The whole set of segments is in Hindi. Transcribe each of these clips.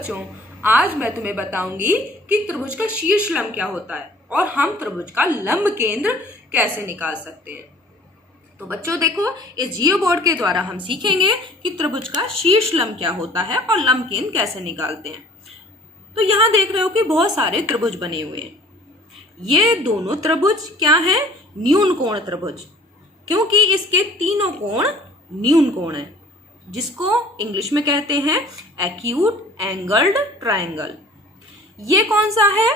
बच्चों, आज मैं तुम्हें बताऊंगी कि त्रिभुज का शीर्ष लंब क्या होता है और हम त्रिभुज का लंब केंद्र कैसे निकाल सकते हैं। तो बच्चों देखो, इस जियो बोर्ड के द्वारा हम सीखेंगे कि त्रिभुज का शीर्ष लंब क्या होता है और लंब केंद्र कैसे निकालते हैं। तो यहाँ देख रहे हो कि बहुत सारे त्रिभुज बने हुए हैं। ये दोनों त्रिभुज क्या है? न्यून कोण त्रिभुज, क्योंकि इसके तीनों कोण न्यून कोण है, जिसको इंग्लिश में कहते हैं एक्यूट एंगल्ड ट्रायंगल। ये कौन सा है?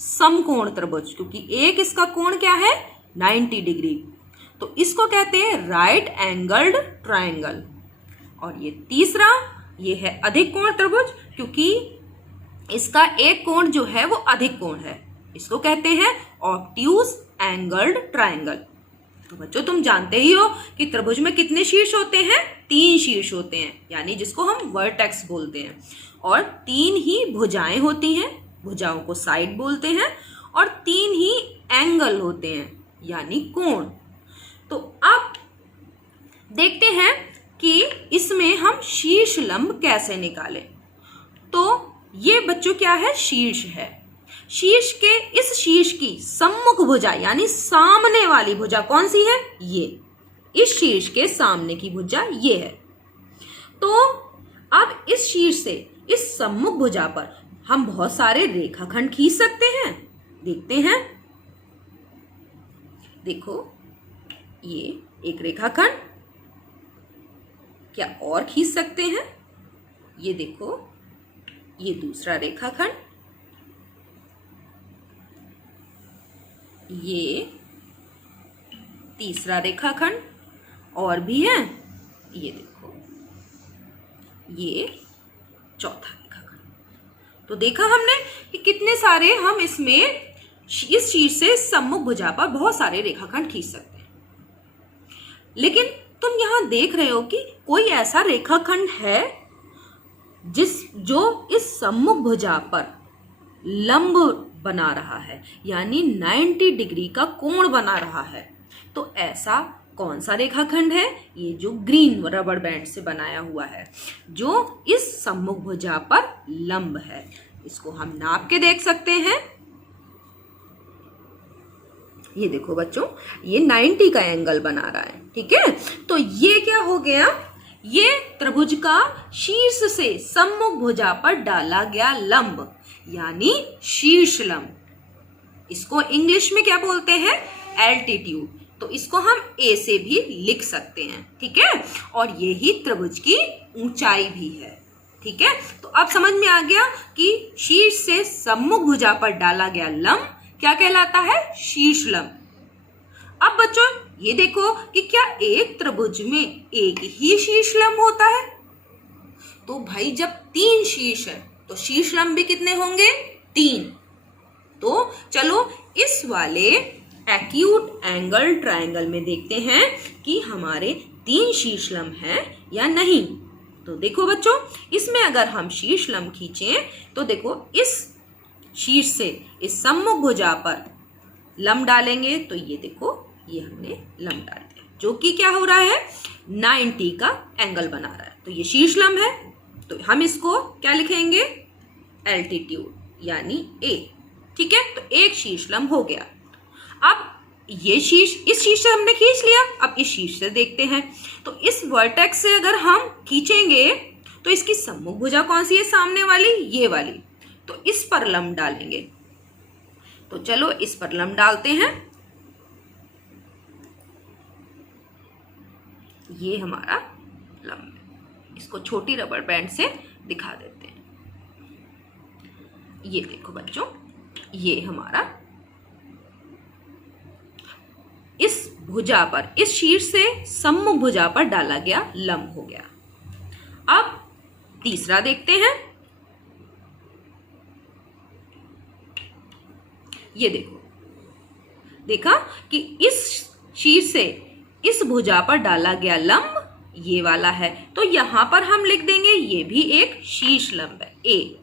समकोण त्रिभुज, क्योंकि एक इसका कोण क्या है? 90 डिग्री, तो इसको कहते हैं राइट एंगल्ड ट्रायंगल। और ये तीसरा, ये है अधिक कोण त्रिभुज, क्योंकि इसका एक कोण जो है वो अधिक कोण है, इसको कहते हैं ऑब्ट्यूज एंगल्ड ट्रायंगल। तो बच्चों तुम जानते ही हो कि त्रिभुज में कितने शीर्ष होते हैं? 3 शीर्ष होते हैं, यानी जिसको हम वर्टेक्स बोलते हैं, और 3 ही भुजाएं होती हैं, भुजाओं को साइड बोलते हैं, और 3 ही एंगल होते हैं, यानी कोण। तो अब देखते हैं कि इसमें हम शीर्ष लंब कैसे निकालें। तो ये बच्चों क्या है? शीर्ष है। शीर्ष के इस शीर्ष की सम्मुख भुजा यानी सामने वाली भुजा कौन सी है? ये। इस शीर्ष के सामने की भुजा ये है। तो अब इस शीर्ष से इस सम्मुख भुजा पर हम बहुत सारे रेखाखंड खींच सकते हैं। देखते हैं, देखो ये एक रेखाखंड, क्या और खींच सकते हैं? ये देखो, ये दूसरा रेखाखंड, ये तीसरा रेखाखंड, और भी है, ये देखो, ये चौथा रेखाखंड। तो देखा हमने कि कितने सारे हम इसमें इस शीर्ष से सम्मुख भुजा पर बहुत सारे रेखाखंड खींच सकते हैं। लेकिन तुम यहां देख रहे हो कि कोई ऐसा रेखाखंड है जो इस सम्मुख भुजा पर लंब बना रहा है, यानी 90 डिग्री का कोण बना रहा है। तो ऐसा कौन सा रेखाखंड है? ये जो ग्रीन रबर बैंड से बनाया हुआ है, जो इस सम्मुख भुजा पर लंब है। इसको हम नाप के देख सकते हैं। ये देखो बच्चों, ये 90 का एंगल बना रहा है, ठीक है। तो ये क्या हो गया? ये त्रिभुज का शीर्ष से सम्मुख भुजा पर डाला गया लंब, यानी शीर्ष लंब। इसको इंग्लिश में क्या बोलते हैं? एल्टीट्यूड। तो इसको हम ए से भी लिख सकते हैं, ठीक है। और ये ही त्रिभुज की ऊंचाई भी है, ठीक है। तो अब समझ में आ गया कि शीर्ष से सम्मुख भुजा पर डाला गया लंब क्या कहलाता है? शीर्ष लंब। अब बच्चों ये देखो कि क्या एक त्रिभुज में एक ही शीर्ष लंब होता है? तो भाई जब 3 शीर्ष है तो शीर्ष लंब भी कितने होंगे? 3। तो चलो इस वाले एक्यूट एंगल ट्रायंगल में देखते हैं कि हमारे 3 शीर्ष लंब हैं या नहीं। तो देखो बच्चों, इसमें अगर हम शीर्ष लंब खींचें तो देखो, इस शीर्ष से इस सम्मुख भुजा पर लंब डालेंगे तो ये देखो, ये हमने लंब डाल दिया, जो कि क्या हो रहा है? 90 का एंगल बना रहा है। तो ये शीर्ष लंब है, तो हम इसको क्या लिखेंगे? एल्टीट्यूड, यानी ए, ठीक है। तो एक शीर्ष लंब हो गया। अब ये शीर्ष, इस शीर्ष से हमने खींच लिया। अब इस शीर्ष से देखते हैं, तो इस वर्टेक्स से अगर हम खींचेंगे तो इसकी सम्मुख भुजा कौन सी है? सामने वाली, ये वाली। तो इस पर लंब डालेंगे। तो चलो इस पर लंब डालते हैं। ये हमारा लंब है। इसको छोटी रबर बैंड से दिखा देते हैं। ये देखो बच्चों, ये हमारा इस भुजा पर, इस शीर्ष से सम्मुख भुजा पर डाला गया लंब हो गया। अब तीसरा देखते हैं। ये देखो, देखा कि इस शीर्ष से इस भुजा पर डाला गया लंब ये वाला है, तो यहां पर हम लिख देंगे ये भी एक शीर्ष लंब है, ए।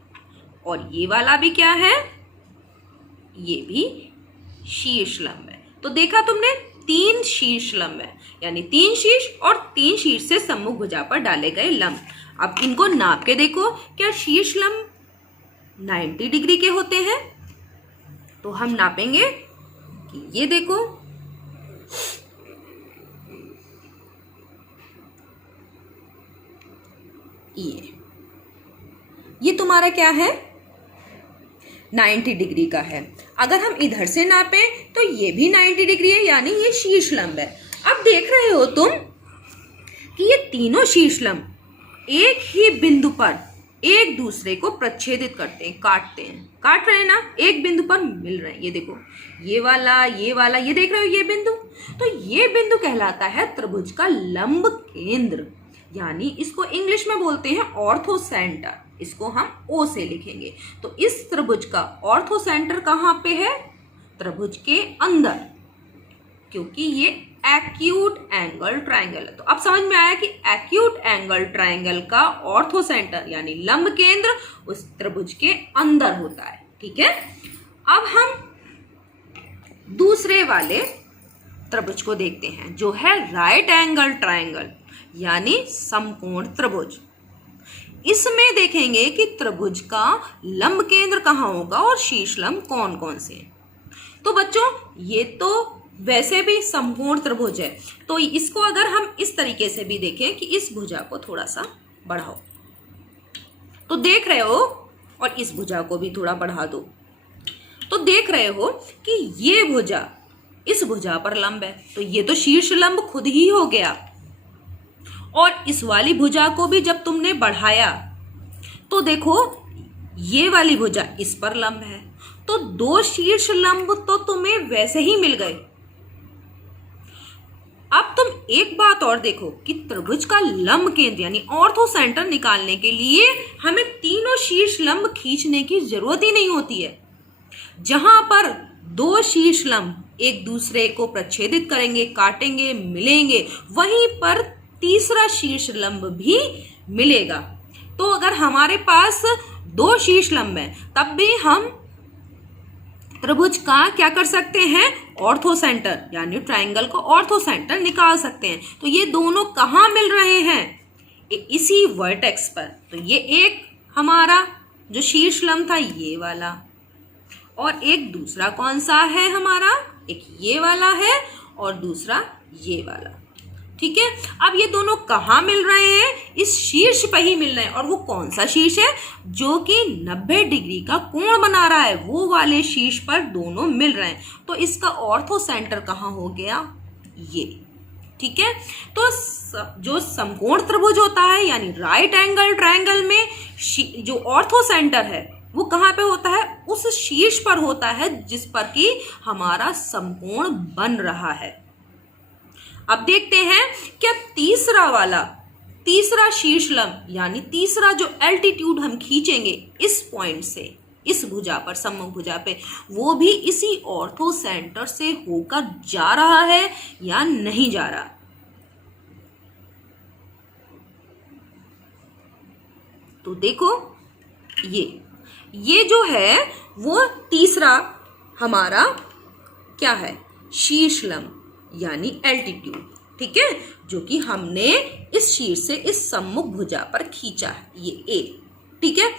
और ये वाला भी क्या है? ये भी शीर्ष लंब है। तो देखा तुमने 3 शीर्ष लंब है, यानी 3 शीर्ष और 3 शीर्ष से सम्मुख भुजा पर डाले गए लंब। अब इनको नाप के देखो, क्या शीर्ष लंब 90 डिग्री के होते हैं? तो हम नापेंगे कि ये देखो, ये तुम्हारा क्या है, 90 डिग्री का है। अगर हम इधर से नापें तो ये भी 90 डिग्री है, यानी ये शीर्ष लंब है। अब देख रहे हो तुम कि ये तीनों शीर्ष लंब एक ही बिंदु पर एक दूसरे को प्रच्छेदित करते हैं, काटते हैं, काट रहे हैं ना, एक बिंदु पर मिल रहे हैं। ये देखो, ये वाला, ये देख रहे हो ये बिंदु, तो ये बिंदु कहलाता है त्रिभुज का लंब केंद्र, यानी इसको इंग्लिश में बोलते हैं ऑर्थो सेंटर। इसको हम ओ से लिखेंगे। तो इस त्रिभुज का ऑर्थो सेंटर कहाँ पे है? त्रिभुज के अंदर, क्योंकि ये एक्यूट एंगल ट्रायंगल है। तो अब समझ में आया कि एक्यूट एंगल ट्रायंगल का ऑर्थो सेंटर यानी लंब केंद्र उस त्रिभुज के अंदर होता है। ठीक है, अब हम दूसरे वाले त्रिभुज को देखते हैं, जो है राइट एंगल ट्रायंगल यानी समकोण त्रिभुज। इसमें देखेंगे कि त्रिभुज का लंब केंद्र कहाँ होगा और शीर्ष लंब कौन कौन से हैं। तो बच्चों, ये तो वैसे भी समकोण त्रिभुज है, तो इसको अगर हम इस तरीके से भी देखें कि इस भुजा को थोड़ा सा बढ़ाओ, तो देख रहे हो, और इस भुजा को भी थोड़ा बढ़ा दो, तो देख रहे हो कि ये भुजा इस भुजा पर लंब है, तो ये तो शीर्ष लंब खुद ही हो गया। और इस वाली भुजा को भी जब तुमने बढ़ाया तो देखो ये वाली भुजा इस पर लंब है, तो 2 शीर्ष लंब तो तुम्हें वैसे ही मिल गए। अब तुम एक बात और देखो कि त्रिभुज का लंब केंद्र यानी ऑर्थो सेंटर निकालने के लिए हमें तीनों शीर्ष लंब खींचने की जरूरत ही नहीं होती है। जहां पर 2 शीर्ष लंब एक दूसरे को प्रच्छेदित करेंगे, काटेंगे, मिलेंगे, वहीं पर तीसरा शीर्ष लंब भी मिलेगा। तो अगर हमारे पास 2 शीर्ष लंब है, तब भी हम त्रिभुज का क्या कर सकते हैं, ऑर्थो सेंटर यानी ट्रायंगल को ऑर्थो सेंटर निकाल सकते हैं। तो ये दोनों कहाँ मिल रहे हैं, इसी वर्टेक्स पर। तो ये एक हमारा जो शीर्ष लंब था ये वाला, और एक दूसरा कौन सा है हमारा, एक ये वाला है और दूसरा ये वाला। ठीक है, अब ये दोनों कहाँ मिल रहे हैं, इस शीर्ष पर ही मिल रहे हैं। और वो कौन सा शीर्ष है, जो कि 90 डिग्री का कोण बना रहा है, वो वाले शीर्ष पर दोनों मिल रहे हैं। तो इसका ऑर्थो सेंटर कहाँ हो गया, ये। ठीक है, तो जो समकोण त्रिभुज होता है यानी राइट एंगल ट्रायंगल में जो ऑर्थो सेंटर है वो कहाँ पे होता है, उस शीर्ष पर होता है जिस पर कि हमारा समकोण बन रहा है। अब देखते हैं क्या तीसरा शीर्ष लंब यानी तीसरा जो एल्टीट्यूड हम खींचेंगे इस पॉइंट से इस भुजा पर, सम्मुख भुजा पे, वो भी इसी ऑर्थो सेंटर से होकर जा रहा है या नहीं जा रहा। तो देखो ये जो है वो तीसरा हमारा क्या है, शीर्ष लंब यानी एल्टीट्यूड। ठीक है, जो कि हमने इस शीर्ष से इस सम्मुख भुजा पर खींचा है, ये ए। ठीक है,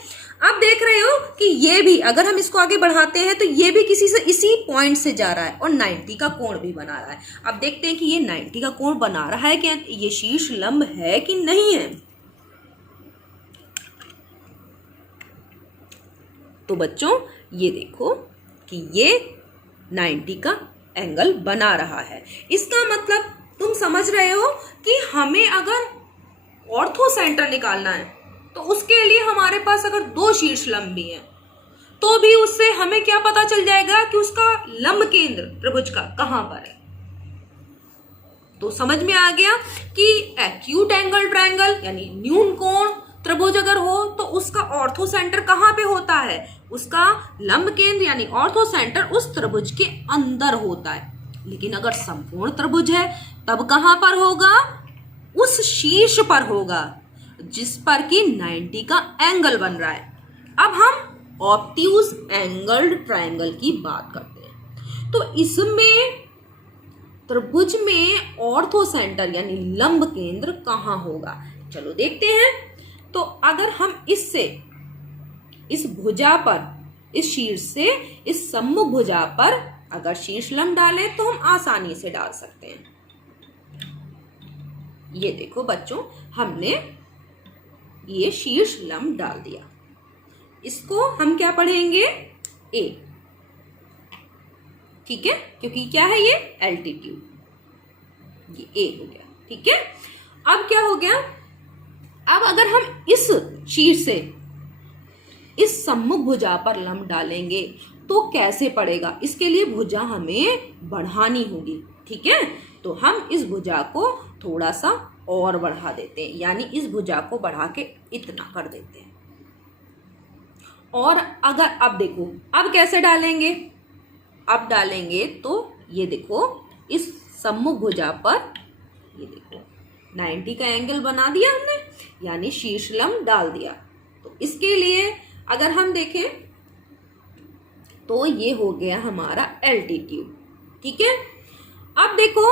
अब देख रहे हो कि ये भी अगर हम इसको आगे बढ़ाते हैं तो ये भी इसी पॉइंट से जा रहा है और 90 का कोण भी बना रहा है। अब देखते हैं कि ये 90 का कोण बना रहा है क्या, ये शीर्ष लंब है कि नहीं है। तो बच्चों ये देखो कि ये 90 का एंगल बना रहा है। इसका मतलब तुम समझ रहे हो कि हमें अगर ऑर्थो सेंटर निकालना है तो उसके लिए हमारे पास अगर 2 शीर्ष लंब भी हैं तो भी उससे हमें क्या पता चल जाएगा कि उसका लंब केंद्र त्रिभुज का कहां पर है। तो समझ में आ गया कि एक्यूट एंगल ट्रायंगल यानी न्यून कोण त्रिभुज अगर हो तो उसका ऑर्थो सेंटर कहाँ पे होता है, उसका लंब केंद्र यानी ऑर्थो सेंटर उस त्रिभुज के अंदर होता है। लेकिन अगर समकोण त्रिभुज है तब कहाँ पर होगा, उस शीर्ष पर होगा जिस पर कि 90 का एंगल बन रहा है। अब हम ऑब्ट्यूज एंगल्ड ट्रायंगल की बात करते हैं। तो इसमें त्रिभुज में ऑर्थो सेंटर यानी लंब केंद्र कहाँ होगा? चलो देखते हैं। तो अगर हम इससे इस भुजा पर, इस शीर्ष से इस सम्मुख भुजा पर अगर शीर्ष लंब डालें तो हम आसानी से डाल सकते हैं। ये देखो बच्चों, हमने ये शीर्ष लंब डाल दिया। इसको हम क्या पढ़ेंगे? ए। ठीक है, क्योंकि क्या है ये? एल्टीट्यूड। ये ए हो गया। ठीक है, अब क्या हो गया? अब अगर हम इस शीर्ष से इस सम्मुख भुजा पर लंब डालेंगे तो कैसे पड़ेगा? इसके लिए भुजा हमें बढ़ानी होगी। ठीक है, तो हम इस भुजा को थोड़ा सा और बढ़ा देते हैं, यानी इस भुजा को बढ़ा के इतना कर देते हैं। और अगर अब देखो, अब कैसे डालेंगे? अब डालेंगे तो ये देखो, इस सम्मुख भुजा पर ये देखो 90 का एंगल बना दिया हमने, यानी शीर्ष लंब डाल दिया। तो इसके लिए अगर हम देखें तो ये हो गया हमारा एल्टीट्यूड। ठीक है, अब देखो,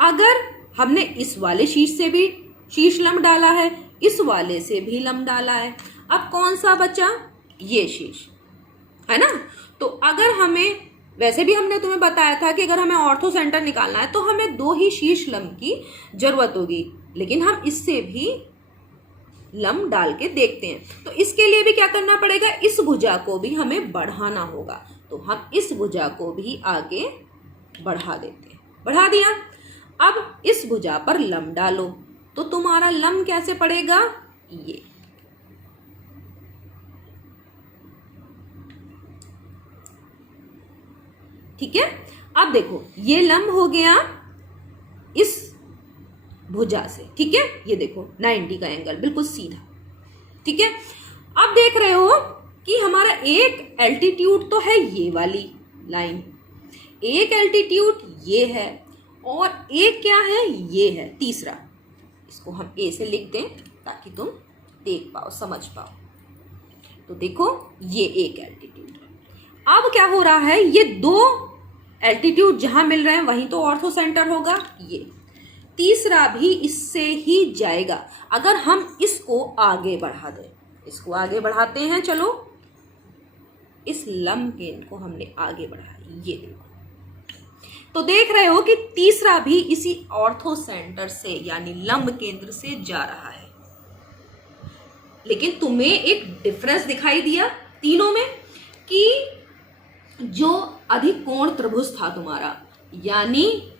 अगर हमने इस वाले शीर्ष से भी शीर्ष लंब डाला है, इस वाले से भी लंब डाला है, अब कौन सा बचा? ये शीर्ष, है ना? तो अगर हमें, वैसे भी हमने तुम्हें बताया था कि अगर हमें ऑर्थो सेंटर निकालना है तो हमें 2 ही शीर्ष लंब की जरूरत होगी, लेकिन हम इससे भी लंब डाल के देखते हैं। तो इसके लिए भी क्या करना पड़ेगा? इस भुजा को भी हमें बढ़ाना होगा। तो हम इस भुजा को भी आगे बढ़ा देते हैं। बढ़ा दिया। अब इस भुजा पर लंब डालो तो तुम्हारा लंब कैसे पड़ेगा? ये। ठीक है, अब देखो, ये लंब हो गया इस भुजा से। ठीक है, ये देखो 90 का एंगल बिल्कुल सीधा। ठीक है, अब देख रहे हो कि हमारा एक एल्टीट्यूड तो है ये वाली लाइन, एक एल्टीट्यूड ये है, और एक क्या है? ये है तीसरा। इसको हम ए से लिख दें ताकि तुम देख पाओ, समझ पाओ। तो देखो, ये एक एल्टीट्यूड है। अब क्या हो रहा है? ये 2 एल्टीट्यूड जहां मिल रहे हैं वहीं तो ऑर्थो सेंटर होगा। ये तीसरा भी इससे ही जाएगा अगर हम इसको आगे बढ़ा दें। इसको आगे बढ़ाते हैं, चलो। इस लंब केंद्र को हमने आगे बढ़ाया, ये देखो। तो देख रहे हो कि तीसरा भी इसी ऑर्थो सेंटर से यानी लंब केंद्र से जा रहा है। लेकिन तुम्हें एक डिफरेंस दिखाई दिया तीनों में कि जो अधिक कोण त्रिभुज था तुम्हारा, यानी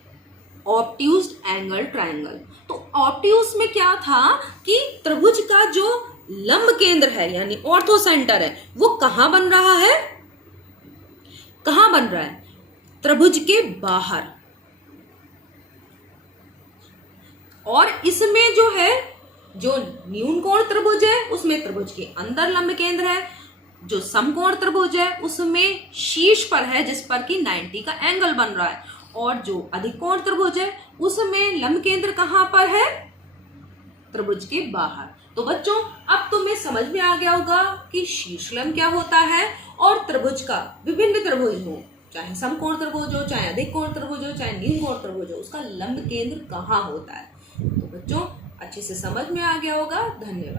ऑब्ट्यूज्ड एंगल ट्रायंगल, तो ऑब्ट्यूज में क्या था कि त्रिभुज का जो लंब केंद्र है यानी ऑर्थो सेंटर है वो कहां बन रहा है? कहां बन रहा है? त्रिभुज के बाहर। और इसमें जो है, जो न्यून कोण त्रिभुज है उसमें त्रिभुज के अंदर लंब केंद्र है, जो समकोण त्रिभुज है उसमें शीर्ष पर है जिस पर कि 90 का एंगल बन रहा है, और जो अधिक कोण त्रिभुज है उसमें लंब केंद्र कहां पर है? त्रिभुज के बाहर। तो बच्चों, अब तुम्हें समझ में आ गया होगा कि शीर्ष लंब क्या होता है, और त्रिभुज का, विभिन्न त्रिभुज हो, चाहे समकोण त्रिभुज हो, चाहे अधिक कोण त्रिभुज हो, चाहे न्यून कोण त्रिभुज हो, उसका लंब केंद्र कहाँ होता है। तो बच्चों, अच्छे से समझ में आ गया होगा। धन्यवाद।